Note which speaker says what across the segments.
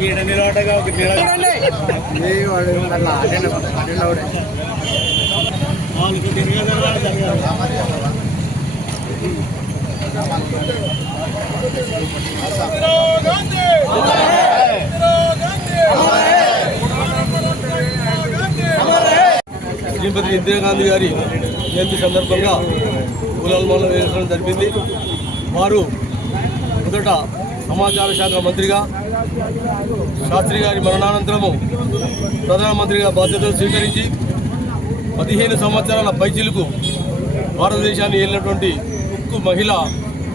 Speaker 1: ఈడ నిలబడగా ఒక వాళ్ళకి
Speaker 2: శ్రీమతి ఇందిరాగాంధీ గారి జయంతి సందర్భంగా పూలమాల వేయడం జరిపింది వారు మొదట సమాచార శాఖ మంత్రిగా శాస్త్రి గారి మరణానంతరము ప్రధానమంత్రిగా బాధ్యతలు స్వీకరించి పదిహేను సంవత్సరాల పైచిలకు భారతదేశాన్ని వెళ్ళినటువంటి ఉక్కు మహిళ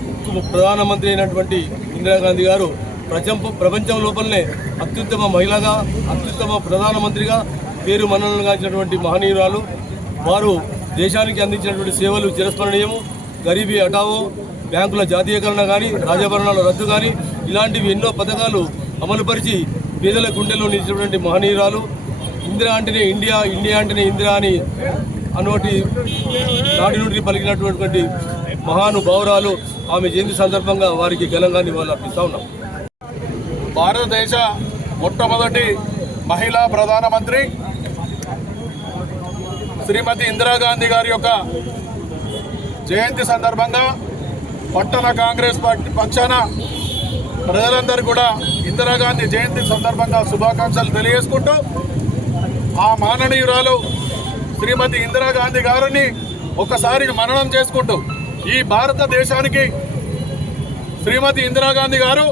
Speaker 2: ఉక్కు ప్రధానమంత్రి అయినటువంటి ఇందిరాగాంధీ గారు ప్రపంచం ప్రపంచం లోపలనే అత్యుత్తమ మహిళగా అత్యుత్తమ ప్రధానమంత్రిగా పేరు మన్ననలు మహనీయురాలు వారు దేశానికి అందించినటువంటి సేవలు చిరస్మరణీయము. గరీబీ హఠావో బ్యాంకుల జాతీయకరణ కానీ రాజభరణాల రద్దు కానీ ఇలాంటివి ఎన్నో పథకాలు అమలుపరిచి పేదల గుండెల్లో నిలిచినటువంటి మహనీయురాలు ఇందిరా అంటేనే ఇండియా ఇండియా అంటేనే ఇందిరా అని అన్నోటి నాటి నుండి పలికినటువంటి మహానుభావురాలు ఆమె జయంతి సందర్భంగా వారికి ఘనంగా నివాళులు అర్పిస్తా ఉన్నాం.
Speaker 3: భారతదేశ మొట్టమొదటి మహిళా ప్రధానమంత్రి శ్రీమతి ఇందిరాగాంధీ గారి యొక్క జయంతి సందర్భంగా పట్టణ కాంగ్రెస్ పార్టీ పక్షాన ప్రజలందరూ కూడా ఇందిరాగాంధీ జయంతి సందర్భంగా శుభాకాంక్షలు తెలియజేసుకుంటూ ఆ మాననీయురాలు శ్రీమతి ఇందిరాగాంధీ గారిని ఒకసారి మననం చేసుకుంటూ ఈ భారతదేశానికి శ్రీమతి ఇందిరాగాంధీ గారు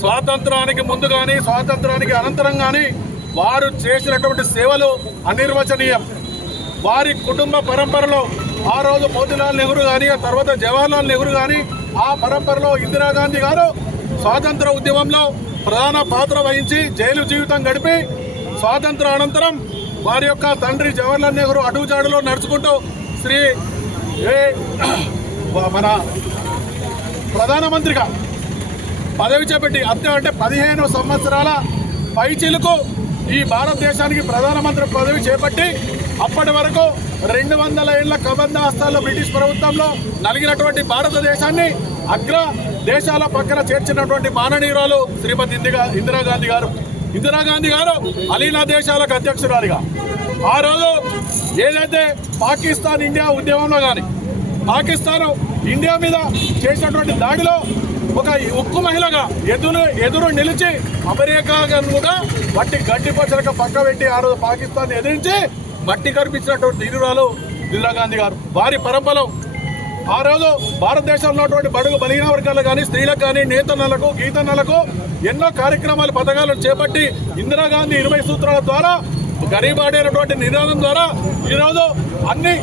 Speaker 3: స్వాతంత్రానికి ముందు కానీ స్వాతంత్రానికి అనంతరం కానీ వారు చేసినటువంటి సేవలు అనిర్వచనీయం. వారి కుటుంబ పరంపరలో ఆ రోజు మోతిలాల్ నెహ్రూ కానీ ఆ తర్వాత జవహర్లాల్ నెహ్రూ కానీ ఆ పరంపరలో ఇందిరాగాంధీ గారు స్వాతంత్ర ఉద్యమంలో ప్రధాన పాత్ర వహించి జైలు జీవితం గడిపి స్వాతంత్ర అనంతరం వారి యొక్క తండ్రి జవహర్లాల్ నెహ్రూ అడుగుజాడులో నడుచుకుంటూ శ్రీ ఏ మన ప్రధానమంత్రిగా పదవి చేపట్టి అంతే అంటే పదిహేను సంవత్సరాల పైచిలకు ఈ భారతదేశానికి ప్రధానమంత్రి పదవి చేపట్టి అప్పటి వరకు రెండు వందల ఏళ్ళ కబంధ హస్తాల్లో బ్రిటిష్ ప్రభుత్వంలో నలిగినటువంటి భారతదేశాన్ని అగ్ర దేశాల పక్కన చేర్చినటువంటి మాననీయురాలు శ్రీమతి ఇందిరా ఇందిరాగాంధీ గారు. ఇందిరాగాంధీ గారు అలీనా దేశాలకు అధ్యక్షురాలిగా. ఆ రోజు ఏదైతే పాకిస్తాన్ ఇండియా ఉద్యమంలో కానీ పాకిస్తాన్ ఇండియా మీద చేసినటువంటి దాడిలో ఒక ఉక్కు మహిళగా ఎదురు ఎదురు నిలిచి అమెరికా కూడా మట్టి గడ్డి పచ్చలక పక్క పెట్టి ఆ రోజు పాకిస్తాన్ ఎదిరించి మట్టి కనిపించినటువంటి ధీరురాలు ఇందిరాగాంధీ గారు. వారి పరంపరలో ఆ రోజు భారతదేశంలో ఉన్నటువంటి బడుగు బలహీన వర్గాలు కానీ స్త్రీలకు కానీ నేతన్నలకు గీతన్నలకు ఎన్నో కార్యక్రమాలు పథకాలను చేపట్టి ఇందిరాగాంధీ ఇరవై సూత్రాల ద్వారా గరీబాడైనటువంటి నినాదం ద్వారా ఈరోజు అన్ని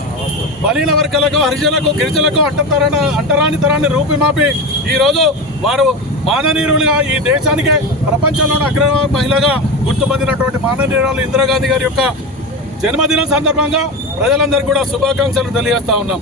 Speaker 3: బలీన వర్గాలకు హరిజనులకు గిరిజనులకు అంటతరణ అంటరాని తరాన్ని రూపిమాపి ఈరోజు వారు మాననీయులుగా ఈ దేశానికే ప్రపంచంలోని అగ్ర మహిళగా గుర్తుపొందినటువంటి మాననీయురాలు ఇందిరాగాంధీ గారి యొక్క జన్మదినం సందర్భంగా ప్రజలందరికీ కూడా శుభాకాంక్షలు తెలియజేస్తా ఉన్నాం.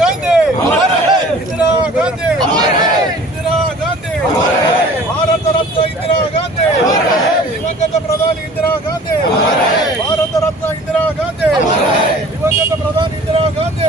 Speaker 3: గాంధీ ఇందిరా గాంధీ ఇందిరా గాంధీ భారత రత్న ఇందిరా గాంధీ దివంగత ప్రధాని ఇందిరా గాంధీ భారత రత్న ఇందిరా గాంధీ దివంగత ప్రధాని ఇందిరా గాంధీ